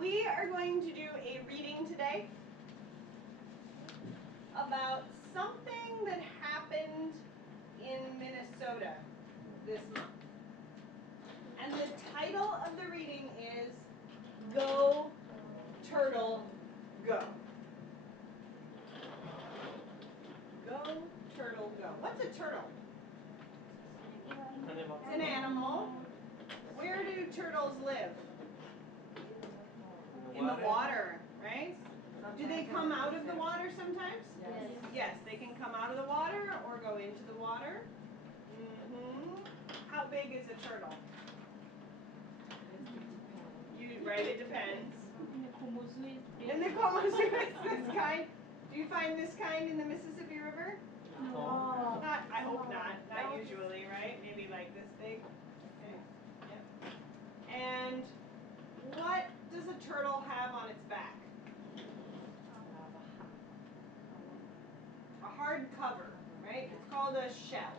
We are going to do a reading today about something that happened in Minnesota this month. And the title of the reading is Go, Turtle, Go. Go, turtle, go. What's a turtle? It's an animal. Where do turtles live? In the water, right? Do they come out of the water sometimes? Yes. Yes, they can come out of the water or go into the water. How big is a turtle? Right, it depends. In the Komosuis, this kind. Do you find this kind in the Mississippi River? No. Not, I hope not. Not usually, right? Maybe like this big. Okay. Yep. And what does a turtle have on its back? A hard cover, right? It's called a shell.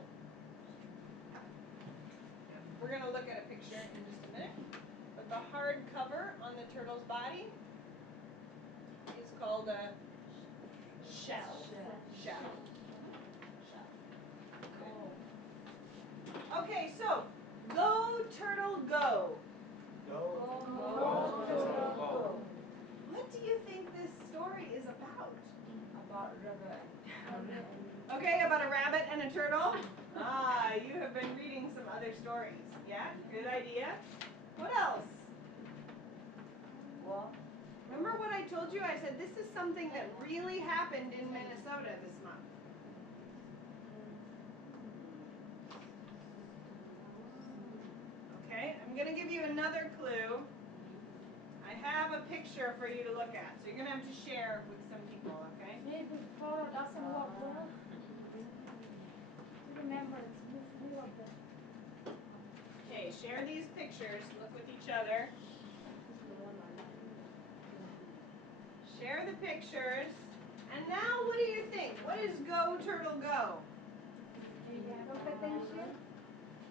We're going to look at a picture in just a minute. But the hard cover on the turtle's body is called a shell. Shell. Okay, so go, turtle, go. Go, turtle, go. What do you think this story is about? About rabbit. Okay, about a rabbit and a turtle? Ah, you have been reading some other stories. Yeah, good idea. What else? What? Remember what I told you? I said this is something that really happened in Minnesota this month. Okay, I'm going to give you another clue. I have a picture for you to look at, so you're going to have to share with some people, okay? Maybe Paula doesn't work well. Remember, Okay, share these pictures. Look with each other. Share the pictures. And now what do you think? What is Go, Turtle, Go? competition.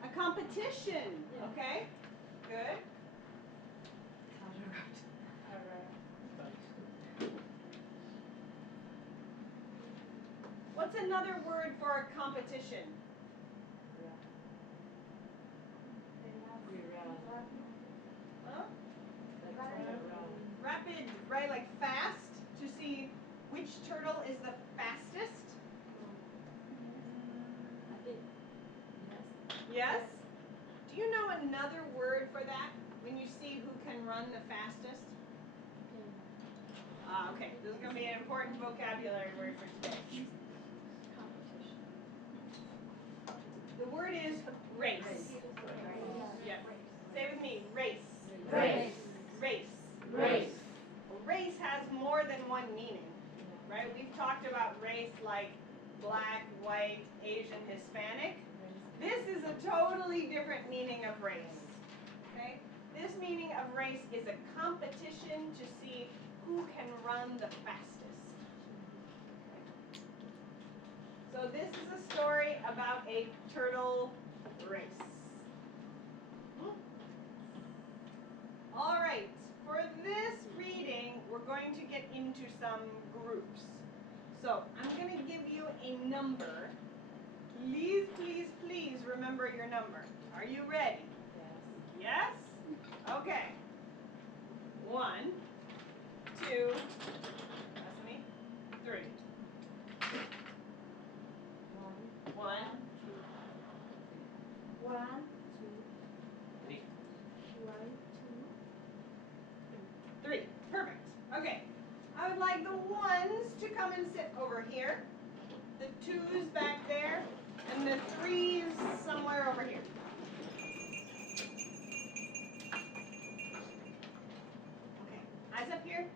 A competition. Okay, good. What's another word for a competition? Huh? Rapid, right? Like fast, to see which turtle is the fastest? Yes? Do you know another word for that? When you see who can run the fastest? Okay, this is going to be an important vocabulary word for today. The word is race. Yep. Say with me, race. Race. Race. Race. Well, race has more than one meaning, right? We've talked about race like black, white, Asian, Hispanic. This is a totally different meaning of race. Okay? This meaning of race is a competition to see who can run the fastest. Okay. So this is a story about a turtle race. All right, for this reading, we're going to get into some groups. So I'm going to give you a number. Please, please, please remember your number. Are you ready? Yes? Okay. 1, 2, that's me, 3. 1, 1, 2, 3. 1, 3. Perfect. Okay. I would like the ones to come and sit over here. The 2's back there, and the 3's somewhere over here. Okay, eyes up here.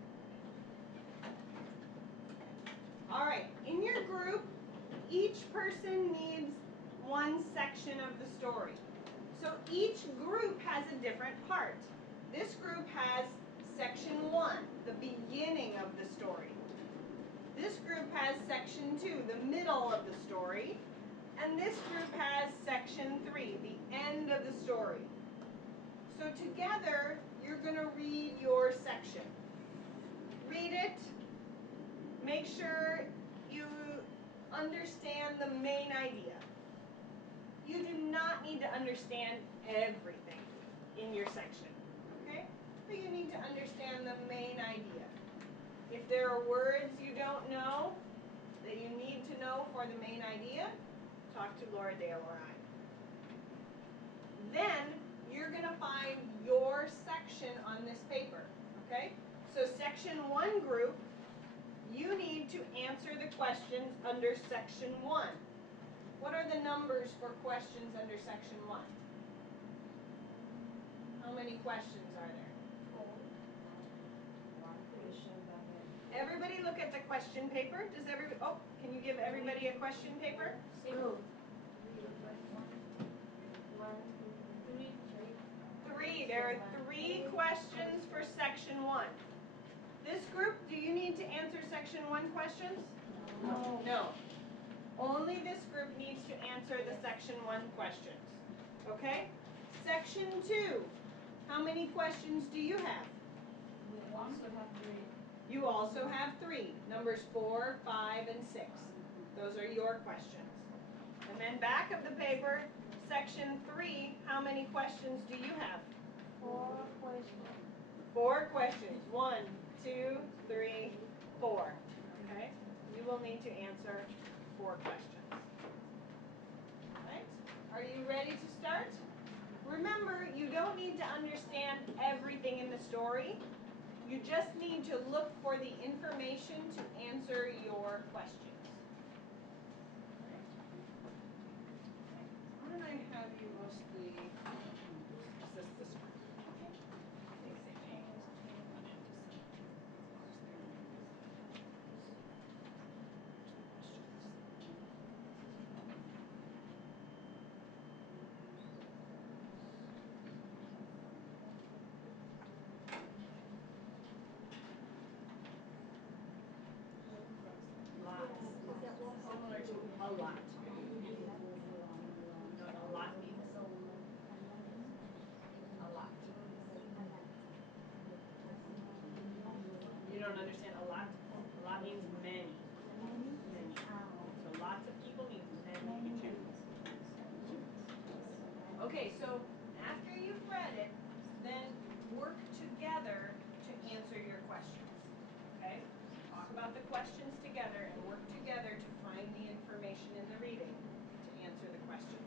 All right, in your group, each person needs one section of the story. So each group has a different part. This group has section 1, the beginning of the story. This group has section 2, the middle of the story. And this group has section 3, the end of the story. So together, you're going to read your section. Read it. Make sure you understand the main idea. You do not need to understand everything in your section, okay? But you need to understand the main idea. If there are words you don't know that you need to know for the main idea, talk to Laura Dale or I. Then you're going to find your section on this paper, okay? So section 1 group, you need to answer the questions under section 1. What are the numbers for questions under section 1? How many questions are there? Everybody look at the question paper. Does everybody, oh, can you give everybody a question paper? 3. There are 3 questions for section 1. This group, do you need to answer section 1 questions? No. No. Only this group needs to answer the section 1 questions. Okay? Section 2. How many questions do you have? We also have 3. You also have 3. Numbers 4, 5, and 6. Those are your questions. And then back of the paper, section 3, how many questions do you have? 4 questions. 4 questions. 1, 2, 3, 4. Okay? You will need to answer 4 questions. Right? Are you ready to start? Remember, you don't need to understand everything in the story. You just need to look for the information to answer your questions. Why don't I have you mostly assist this one? Similar to a lot. You know what a lot means? A lot. You don't understand a lot? A lot means many. Many. So lots of people means many people. Okay, so after you've read it, then work together to answer your questions. Okay? Talk about the questions together and work together to find the information in the reading to answer the questions.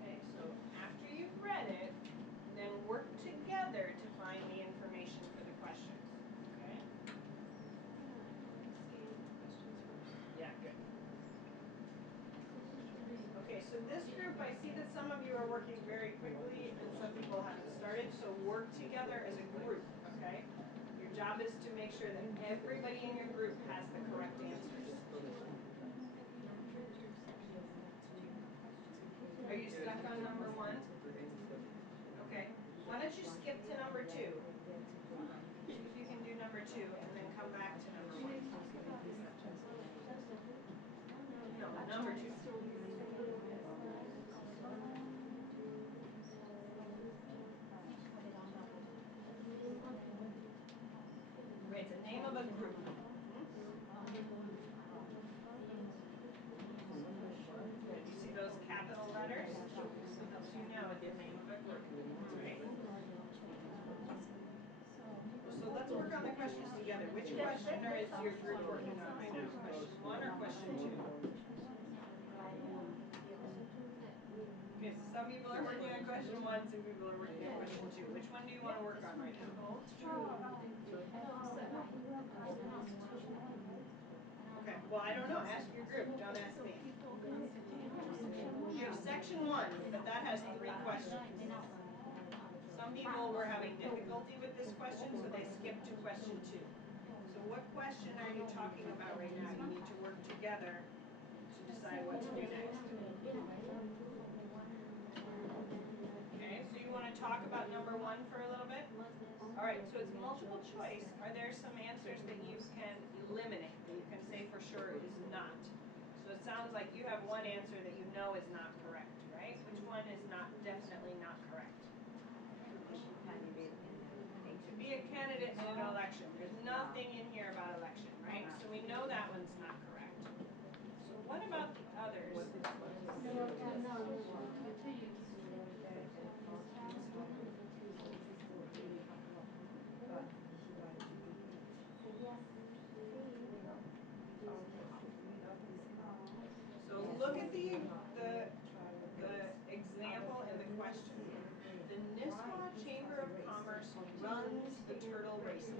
Okay, so after you've read it, then work together to find the information for the questions. Okay? Yeah, good. Okay, so this group, I see that some of you are working very quickly and some people haven't started, so work together as a group, okay? Your job is to make sure that everybody in your group has the correct answers. Are you stuck on number 1? Okay. Why don't you skip to number 2? See if you can do number 2 and then come back to number 1. No, number 2. Right, it's the name of a group. Good. You see those capital letters? It helps you know the name of a group. Right? So let's work on the questions together. Which question is your group working on right now? Question 1 or question 2? Okay, some people are working on question 1, some people are working on question 2. Which one do you want to work work on right now? Okay, well, I don't know. Ask your group. Don't ask me. You have section 1, but that has 3 questions. Some people were having difficulty with this question, so they skipped to question 2. So what question are you talking about right now? You need to work together to decide what to do next. Okay, so you want to talk about number 1 for a little bit? All right, so it's multiple choice. Are there some answers that you can eliminate, that you can say for sure is not? So it sounds like you have one answer that you know is not correct, right? Which one is definitely not correct? To be a candidate in an election. There's nothing in here about election, right? So we know that one's not correct. So what about the others? So look at the example in the question. The Nisswa Chamber of Commerce runs the turtle races.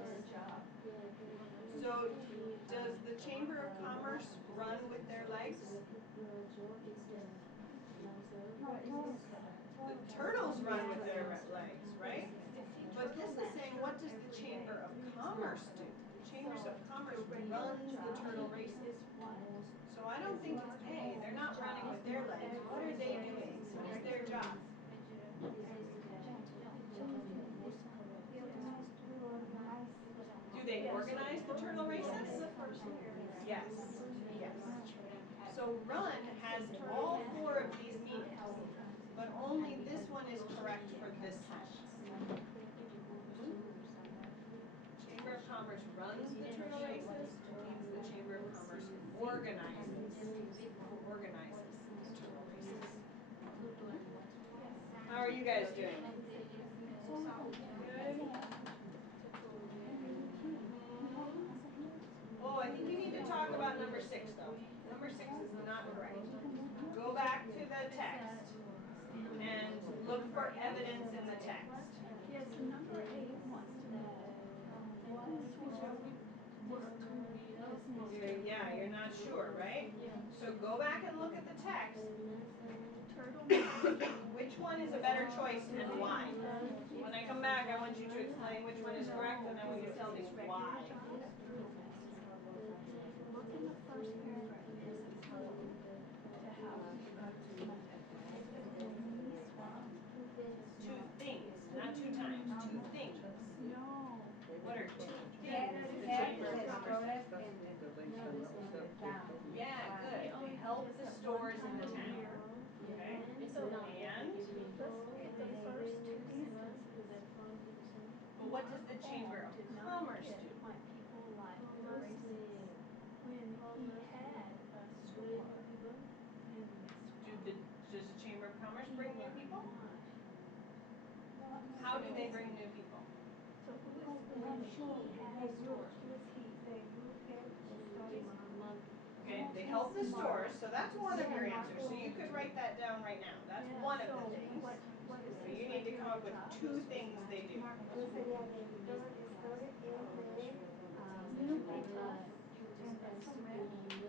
So does the Chamber of Commerce run with their legs? The turtles run with their legs, right? But this is saying, what does the Chamber of Commerce do? The Chambers of Commerce runs the turtle races. So I don't think it's A. They're not running with their legs. What are they doing? What is their job? Do they organize the turtle races? Yes. Yes. So run has all 4 of these meanings, but only this one is correct for this sentence. Chamber of Commerce runs the turtle races means the Chamber of Commerce organizes the turtle races. How are you guys doing? Good. Oh, I think you need to talk about number 6 though. Number 6 is not correct. Go back to the text and look for evidence in the text. Yes, number 8 wants to know what Yeah, you're not sure, right? So go back and look at the text. Which one is a better choice and why? When I come back, I want you to explain which one is correct, and then when you tell me why. Look in the first paragraph. To have 2 things, not 2 times, 2 things. No. What are 2 things the Chamber of Commerce does? Yeah, good. They help the stores in the town. Okay? So, And? let's look at the first 2 sentences. But what does the Chamber of Commerce do? When people like the races. When he had a store Does the Chamber of Commerce bring new people? How do they bring new people? So when he had a store, Okay, they help the stores, so that's one of your answers. So you could write that down right now. That's one of the things. So you need to come up with 2 things they do.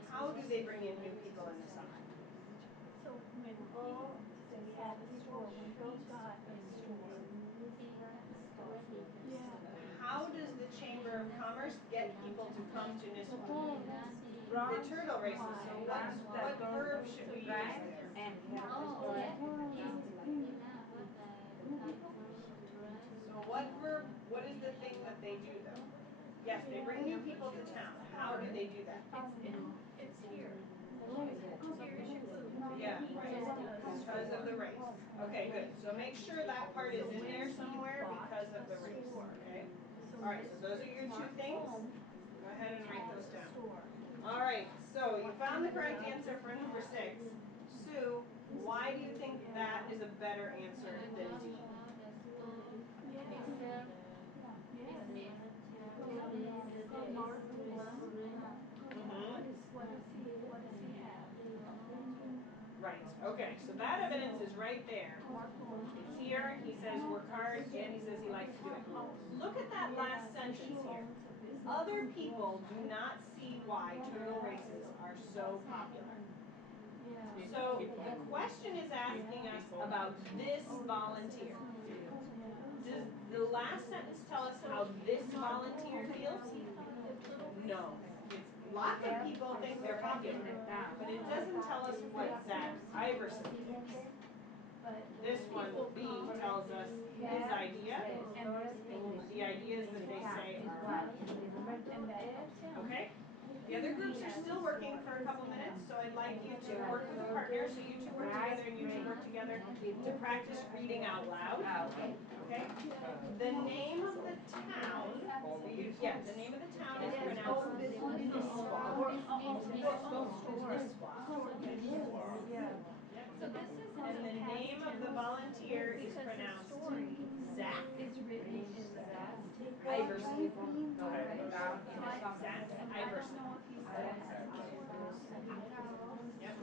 How do they bring in new people in the summer? So when he had a store, when he got a store, How does the Chamber of Commerce get people to come to Nisswa? The turtle races. So what verb should we use there? So what is the thing that they do though? Yes, they bring new people to town. How do they do that? it's here. Yeah, right. Because of the race. Okay, good. So make sure that part is in there somewhere because of the race. Okay? Alright, so those are your 2 things. Go ahead and write those down. Alright, so you found the correct answer for number 6. Sue, why do you think that is a better answer than D? What does he have? Right, okay, so that evidence is right there. It's here, he says work hard, and he says he like to do it. Look at that last sentence here. Other people do not see why turtle races are so popular. So the question is asking us about this volunteer. Does the last sentence tell us how this volunteer feels? No. Lots of people think they're popular, but it doesn't tell us what Zach Iverson thinks. This one, B, tells us his idea, and the ideas that they say are okay? The other groups are still working for a couple minutes, so I'd like you to work with a partner, so you two work together and you two work together to practice reading out loud. Okay? The name of the town, the name of the town is pronounced and the name of the volunteer is pronounced Zach. Iverson. Zach Iverson. Yep.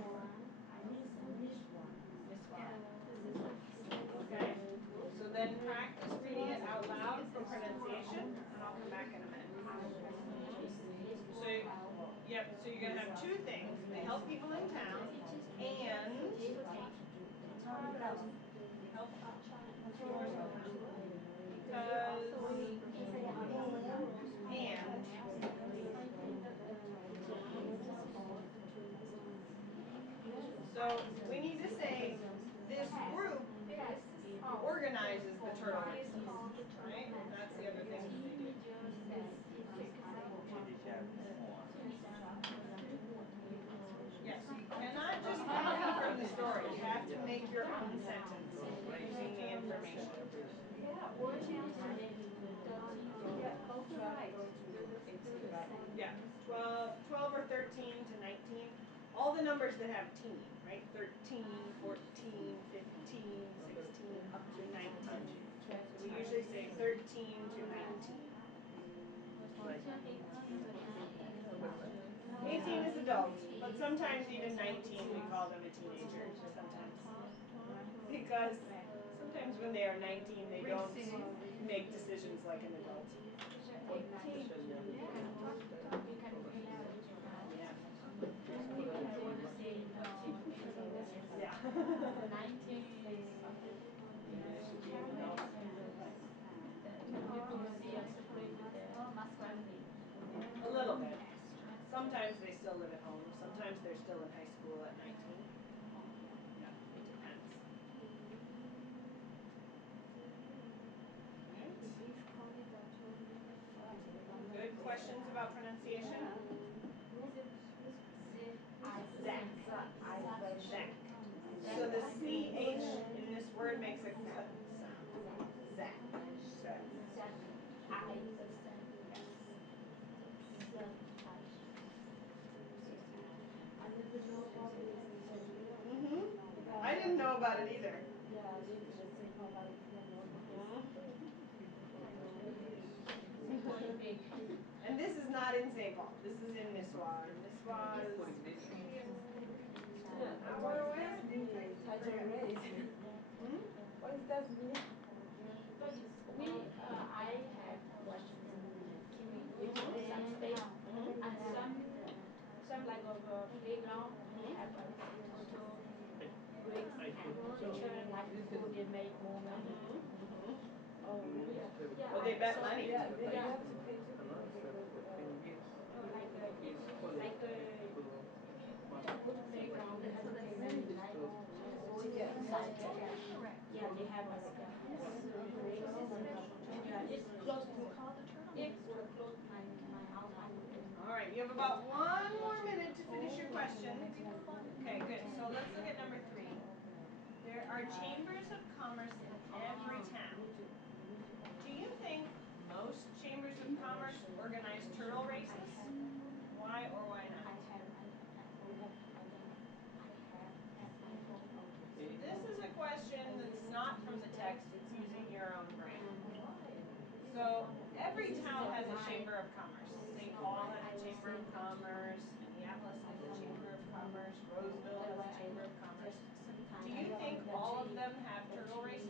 Okay. So then practice reading it out loud for pronunciation, and I'll come back in a minute. So, so you're going to have two things. They help people in town, and help so we need to say this group organizes the turtle races, right? That's the other thing that they do. Yes, you cannot just copy from the story. You have to make your own sentence using the information. Yeah, 12 or 13 to 19. All the numbers that have teen, right? 13, 14, 15, 16, up to 19. So we usually say 13 to 19. 18 is adults, but sometimes even 19 we call them a teenager. Sometimes. Because sometimes when they are 19 they don't make decisions like an adult. Yeah. A little bit. Sometimes they still live at home. Sometimes they're still in high school at 19. Yeah, it depends. Good questions about pronunciation? Zach. Zach. So the CH in this word makes a k sound. Zach. I didn't know about it either. And this is not in St. Paul. This is in Nisswa. Nisswa is an hour away, I think. What does that mean? I have questions. Some space and some like a playground. We have a total bricks and children like to they make more money. Oh, really? Yeah. Well, they bet money. Yeah, they have to pay too. Like good playground, they have to pay money, right? To get inside. Yeah, they have a yeah, it's close to my house. All right, you have about 1 more minute to finish your question. Okay, good. So let's look at number 3. There are chambers of commerce in every town. Do you think most chambers of commerce organize turtle races? Why or why not? This is a question that's not from the text, it's using your own brain. So every town has a chamber of commerce. St. Paul has a chamber of commerce, Minneapolis has a chamber of commerce, Roseville has a chamber of commerce. Do you think all of them have turtle races?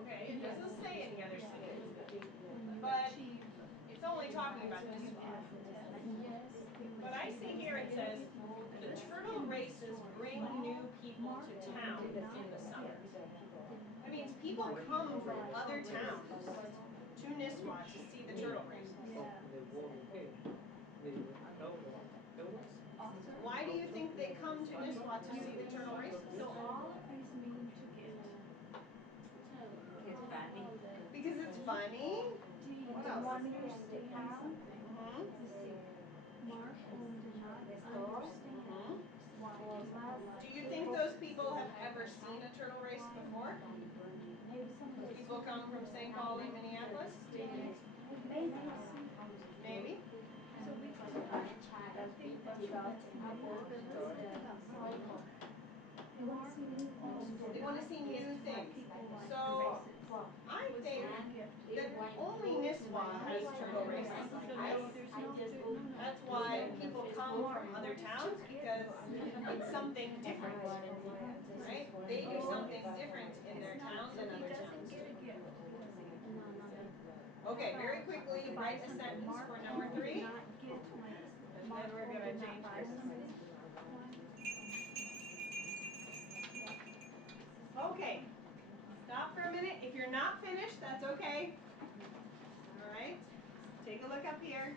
Okay, it doesn't say any other cities, but it's only talking about this one. But I see here it says, the turtle races bring new people to town in the summer. That means people come from other towns to Nisswa to see the turtle races. Why do you think they come to Nisswa to see the turtle races? Because it's funny. What else? Do you think those people have ever seen a turtle race before? People come from St. Paul and Minneapolis? Maybe. They want to see new things. So I think that only Nisswa has turtle races like this. That's why people come from other towns, because it's something different, right? They do something different in their town than other towns do. Okay, very quickly, write a sentence for number 3. And then we're going to change gears. Okay, stop for a minute. If you're not finished, that's okay. All right, take a look up here.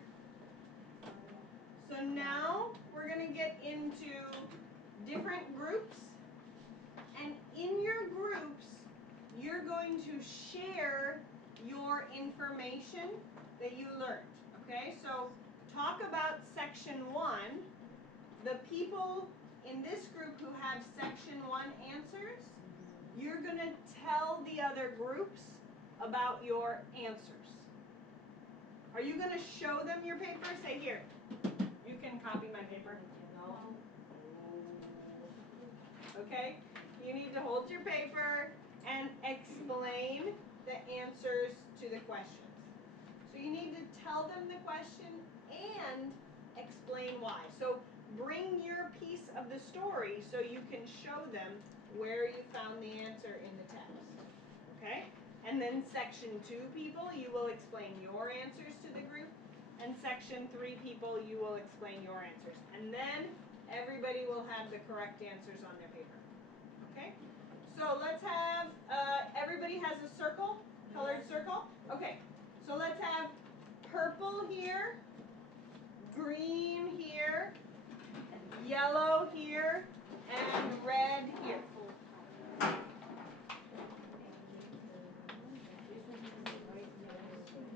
So now we're going to get into different groups. And in your groups, you're going to share your information that you learned. Okay, so talk about section 1. The people in this group who have section 1 answers, you're going to tell the other groups about your answers. Are you going to show them your paper? Say, here, you can copy my paper. No. Okay? You need to hold your paper and explain the answers to the questions. So you need to tell them the question and explain why. So bring your piece of the story so you can show them where you found the answer in the text. Okay? And then section 2 people, you will explain your answers to the group. And section 3 people, you will explain your answers. And then everybody will have the correct answers on their paper. Okay? So let's have, everybody has a circle, colored circle? Okay, so let's have purple here, green here, yellow here, and red here.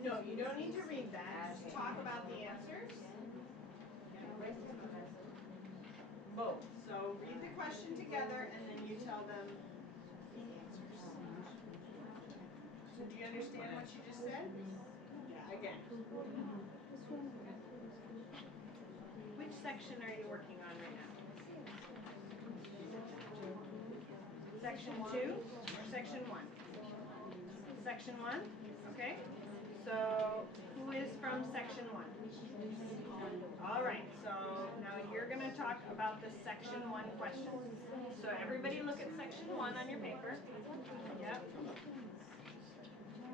No, you don't need to read that. Just talk about the answers. Both. So read the question together and then you tell them the answers. So do you understand what you just said? Yeah, again. Which section are you working on right now? Section 2 or section 1? Section 1? Okay. So who is from section 1? All right, so now you're going to talk about the section 1 questions. So everybody look at section 1 on your paper. Yep.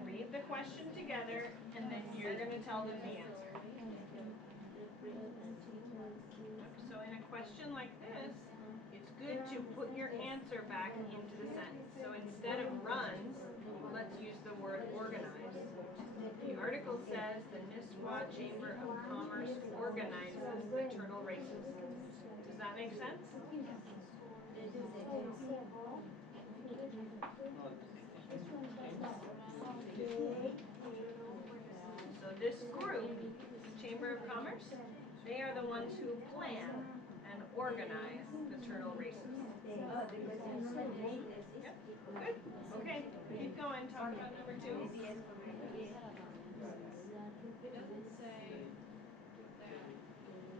Read the question together, and then you're going to tell them the answer. Yep. So in a question like this, it's good to put your answer back into the sentence. So instead of runs, let's use the word organize. The article says the Nisswa Chamber of Commerce organizes the turtle races. Does that make sense? So this group, Chamber of Commerce, they are the ones who plan and organize the turtle races. Yep. Good. Okay. Keep going. Talk about number 2. It doesn't say that.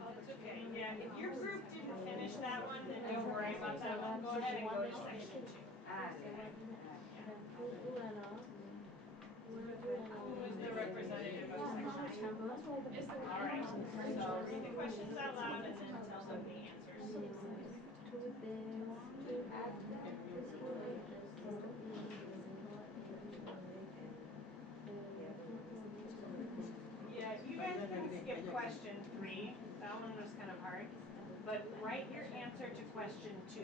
It's okay. Yeah, if your group didn't finish that one, then don't worry about that one. Go ahead and go to section 2. Who is the representative of section 2? All right. So read the questions out loud and then tell them the answers. Yeah, you guys can skip question 3. That one was kind of hard. But write your answer to question 2.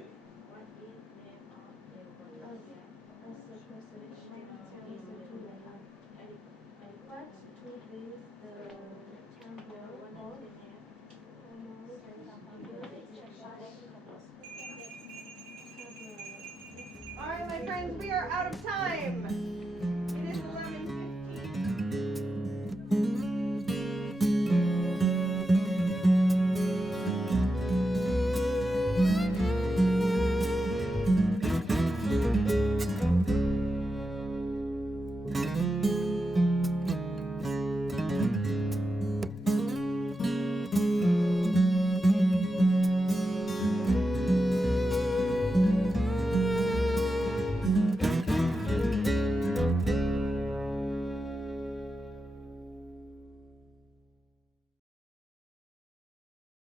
All right, my friends, we are out of time.